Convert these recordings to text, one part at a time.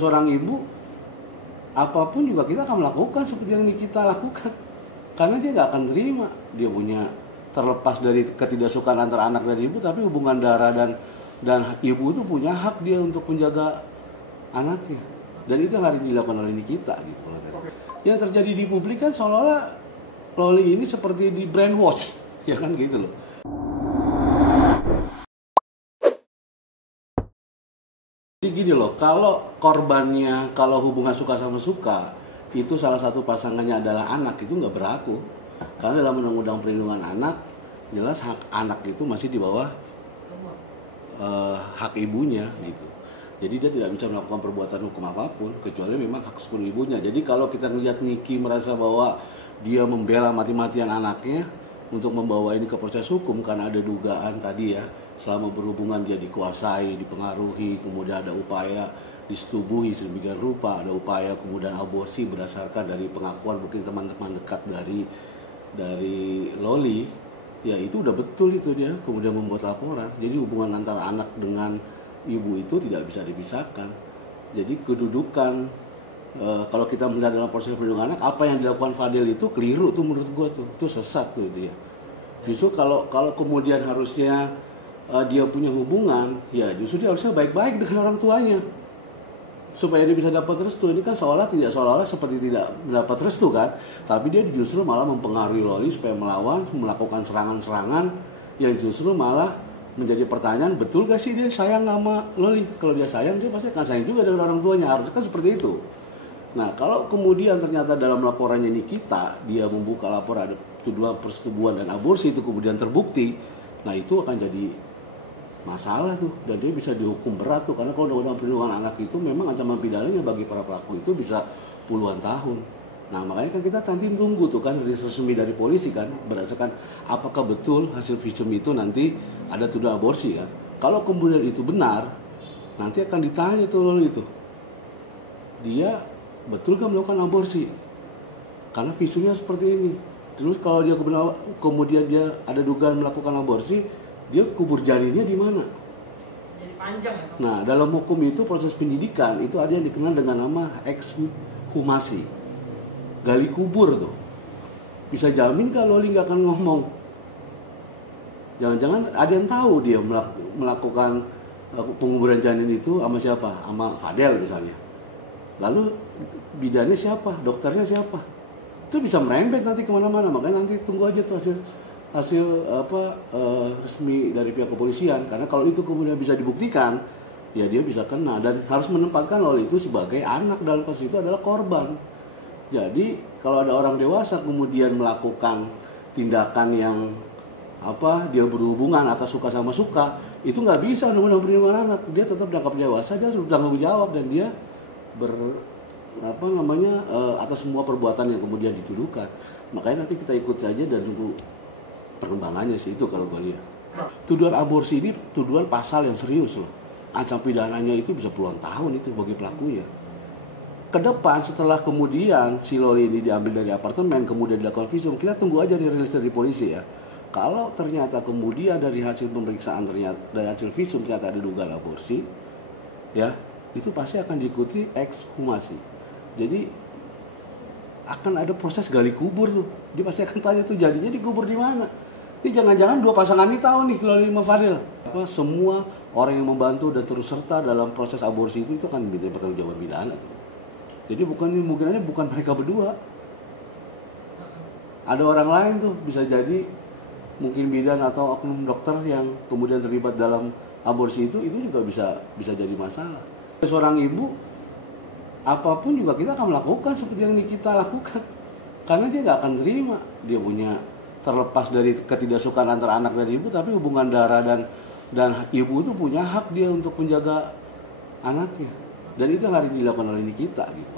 Seorang ibu, apapun juga kita akan melakukan seperti yang kita lakukan. Karena dia nggak akan terima. Dia punya, terlepas dari ketidaksukaan antara anak dan ibu, tapi hubungan darah dan ibu itu punya hak dia untuk menjaga anaknya. Dan itu yang harus dilakukan oleh Nikita gitu. Yang terjadi di publik kan seolah-olah Loli ini seperti di brainwash, ya kan gitu loh. Jadi gini loh, kalau korbannya, kalau hubungan suka sama suka, itu salah satu pasangannya adalah anak, itu nggak berlaku. Karena dalam Undang-Undang Perlindungan Anak, jelas hak anak itu masih di bawah hak ibunya gitu. Jadi dia tidak bisa melakukan perbuatan hukum apapun, kecuali memang hak sepenuh ibunya. Jadi kalau kita ngelihat Niki merasa bahwa dia membela mati-matian anaknya untuk membawa ini ke proses hukum karena ada dugaan tadi ya, selama berhubungan dia dikuasai, dipengaruhi, kemudian ada upaya disetubuhi sedemikian rupa, ada upaya kemudian aborsi berdasarkan dari pengakuan mungkin teman-teman dekat dari Loli, ya itu udah betul itu dia kemudian membuat laporan. Jadi hubungan antara anak dengan ibu itu tidak bisa dipisahkan. Jadi kedudukan kalau kita melihat dalam proses perlindungan anak, apa yang dilakukan Fadil itu keliru tuh menurut gua tuh, itu sesat tuh itu ya. Justru kalau kemudian harusnya dia punya hubungan, ya justru dia harusnya baik-baik dengan orang tuanya supaya dia bisa dapat restu. Ini kan seolah-olah seperti tidak mendapat restu kan, tapi dia justru malah mempengaruhi Loli supaya melakukan serangan-serangan yang justru malah menjadi pertanyaan, betul gak sih dia sayang sama Loli? Kalau dia sayang, dia pasti akan sayang juga dengan orang tuanya, harusnya kan seperti itu. Nah, kalau kemudian ternyata dalam laporannya Nikita, dia membuka laporan ada tuduhan persetubuhan dan aborsi itu kemudian terbukti, nah itu akan jadi masalah tuh, dan dia bisa dihukum berat tuh, karena kalau Undang-Undang Perlindungan Anak itu memang ancaman pidananya bagi para pelaku itu bisa puluhan tahun. Nah makanya kan kita nanti tunggu tuh kan rilis resmi dari polisi kan, berdasarkan apakah betul hasil visum itu nanti ada tuduhan aborsi kan. Kalau kemudian itu benar, nanti akan ditanya tuh Loli itu, dia betul gak melakukan aborsi? Karena visumnya seperti ini. Terus kalau dia kemudian dia ada dugaan melakukan aborsi, dia kubur janinnya di mana? Jadi panjang ya Pak? Nah, dalam hukum itu proses penyidikan itu ada yang dikenal dengan nama ekshumasi. Gali kubur tuh. Bisa jamin kalau Loli nggak akan ngomong? Jangan-jangan ada yang tahu dia melakukan penguburan janin itu sama siapa? Sama Fadel misalnya. Lalu bidannya siapa? Dokternya siapa? Itu bisa merembet nanti kemana-mana. Makanya nanti tunggu aja tuh hasil resmi dari pihak kepolisian, karena kalau itu kemudian bisa dibuktikan ya dia bisa kena, dan harus menempatkan Loli itu sebagai anak dalam kasus itu adalah korban. Jadi kalau ada orang dewasa kemudian melakukan tindakan yang dia berhubungan atas suka sama suka, itu nggak bisa Undang-Undang Perlindungan Anak, dia tetap dianggap dewasa, dia sudah tanggung jawab dan dia atas semua perbuatan yang kemudian dituduhkan. Makanya nanti kita ikut saja dan tunggu perkembangannya sih itu kalau gue lihat. Tuduhan aborsi ini tuduhan pasal yang serius loh. Ancam pidananya itu bisa puluhan tahun itu bagi pelakunya. Kedepan setelah kemudian si Loli ini diambil dari apartemen kemudian dilakukan visum, kita tunggu aja rilis dari polisi ya. Kalau ternyata kemudian dari hasil pemeriksaan dari hasil visum ternyata ada dugaan aborsi, ya itu pasti akan diikuti ekshumasi. Jadi akan ada proses gali kubur tuh. Dia pasti akan tanya tuh jadinya dikubur di mana. Ini jangan-jangan dua pasangan ini tahu nih Loli sama Fadil. Semua orang yang membantu dan turut serta dalam proses aborsi itu akan diminta pertanggungjawaban pidana. Jadi mungkin bukan mereka berdua. Ada orang lain tuh, bisa jadi mungkin bidan atau oknum dokter yang kemudian terlibat dalam aborsi itu juga bisa jadi masalah. Seorang ibu, apapun juga kita akan melakukan seperti yang kita lakukan. Karena dia nggak akan terima. Dia punya, terlepas dari ketidaksukaan antara anak dan ibu, tapi hubungan darah dan ibu itu punya hak dia untuk menjaga anaknya. Dan itu yang harus dilakukan oleh Nikita gitu.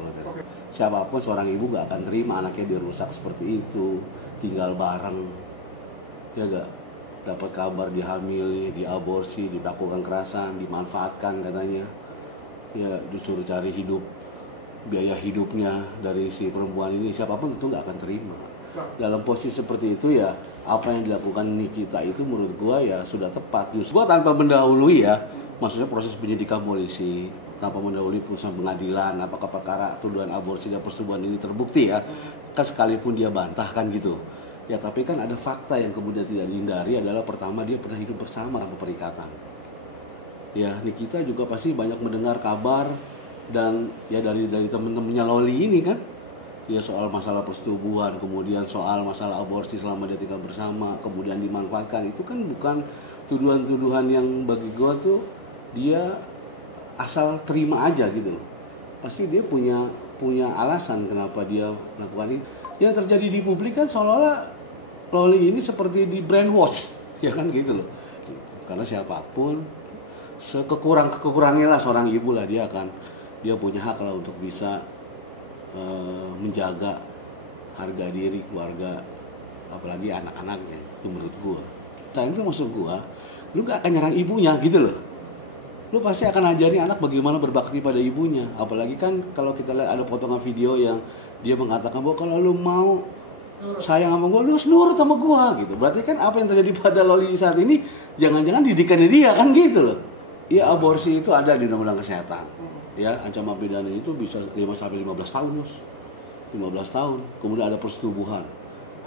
Siapapun seorang ibu nggak akan terima anaknya dirusak seperti itu, tinggal bareng, ya nggak, dapat kabar dihamili, diaborsi, dilakukan kekerasan, dimanfaatkan katanya, ya disuruh cari biaya hidupnya dari si perempuan ini, siapapun itu nggak akan terima. Dalam posisi seperti itu ya, apa yang dilakukan Nikita itu menurut gua ya sudah tepat. Justru gua tanpa mendahului ya, maksudnya proses penyidikan polisi, tanpa mendahului putusan pengadilan, apakah perkara tuduhan aborsi dan persetubuhan ini terbukti ya, kan sekalipun dia bantah kan gitu. Ya tapi kan ada fakta yang kemudian tidak dihindari adalah pertama dia pernah hidup bersama tanpa perikatan. Ya Nikita juga pasti banyak mendengar kabar dan ya dari teman-temannya Loli ini kan, ya soal masalah persetubuhan, kemudian soal masalah aborsi selama dia tinggal bersama, kemudian dimanfaatkan, itu kan bukan tuduhan-tuduhan yang bagi gua tuh dia asal terima aja gitu loh. Pasti dia punya alasan kenapa dia melakukan itu. Yang terjadi di publik kan seolah-olah Loli ini seperti di brainwash, ya kan gitu loh. Karena siapapun sekekurang-kekurangnya lah seorang ibu lah dia punya hak lah untuk bisa menjaga harga diri keluarga, apalagi anak-anaknya. Itu menurut gua. Sayang itu maksud gua, lu gak akan nyerang ibunya gitu loh. Lu pasti akan ajari anak bagaimana berbakti pada ibunya. Apalagi kan kalau kita lihat ada potongan video yang dia mengatakan bahwa kalau lu mau sayang sama gua, lu harus nurut sama gua gitu. Berarti kan apa yang terjadi pada Loli saat ini jangan-jangan didikannya dia kan gitu loh. Iya, aborsi itu ada di Undang-Undang Kesehatan. Ya, ancaman pidana itu bisa 5-15 tahun, Bos. 15 tahun. Kemudian ada persetubuhan.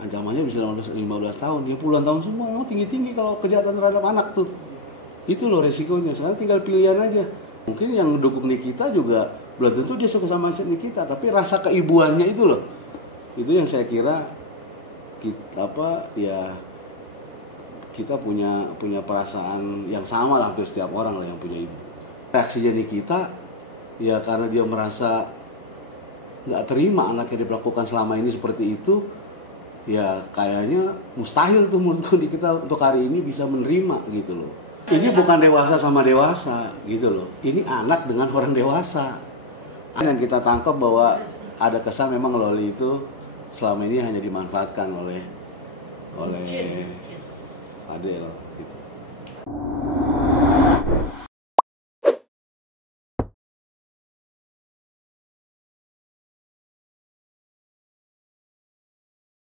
Ancamannya bisa 15 tahun. Ya puluhan tahun semua. Memang tinggi-tinggi kalau kejahatan terhadap anak tuh. Itu loh resikonya. Sekarang tinggal pilihan aja. Mungkin yang dukung Nikita juga belum tentu dia suka sama Nikita, tapi rasa keibuannya itu loh. Itu yang saya kira kita punya perasaan yang sama lah, hampir setiap orang lah yang punya ibu. Reaksinya Nikita ya karena dia merasa nggak terima anaknya diperlakukan selama ini seperti itu, ya kayaknya mustahil tuh menurutku kita untuk hari ini bisa menerima gitu loh. Ini bukan dewasa sama dewasa gitu loh, ini anak dengan orang dewasa. Dan kita tangkap bahwa ada kesan memang Loli itu selama ini hanya dimanfaatkan oleh Fadel gitu.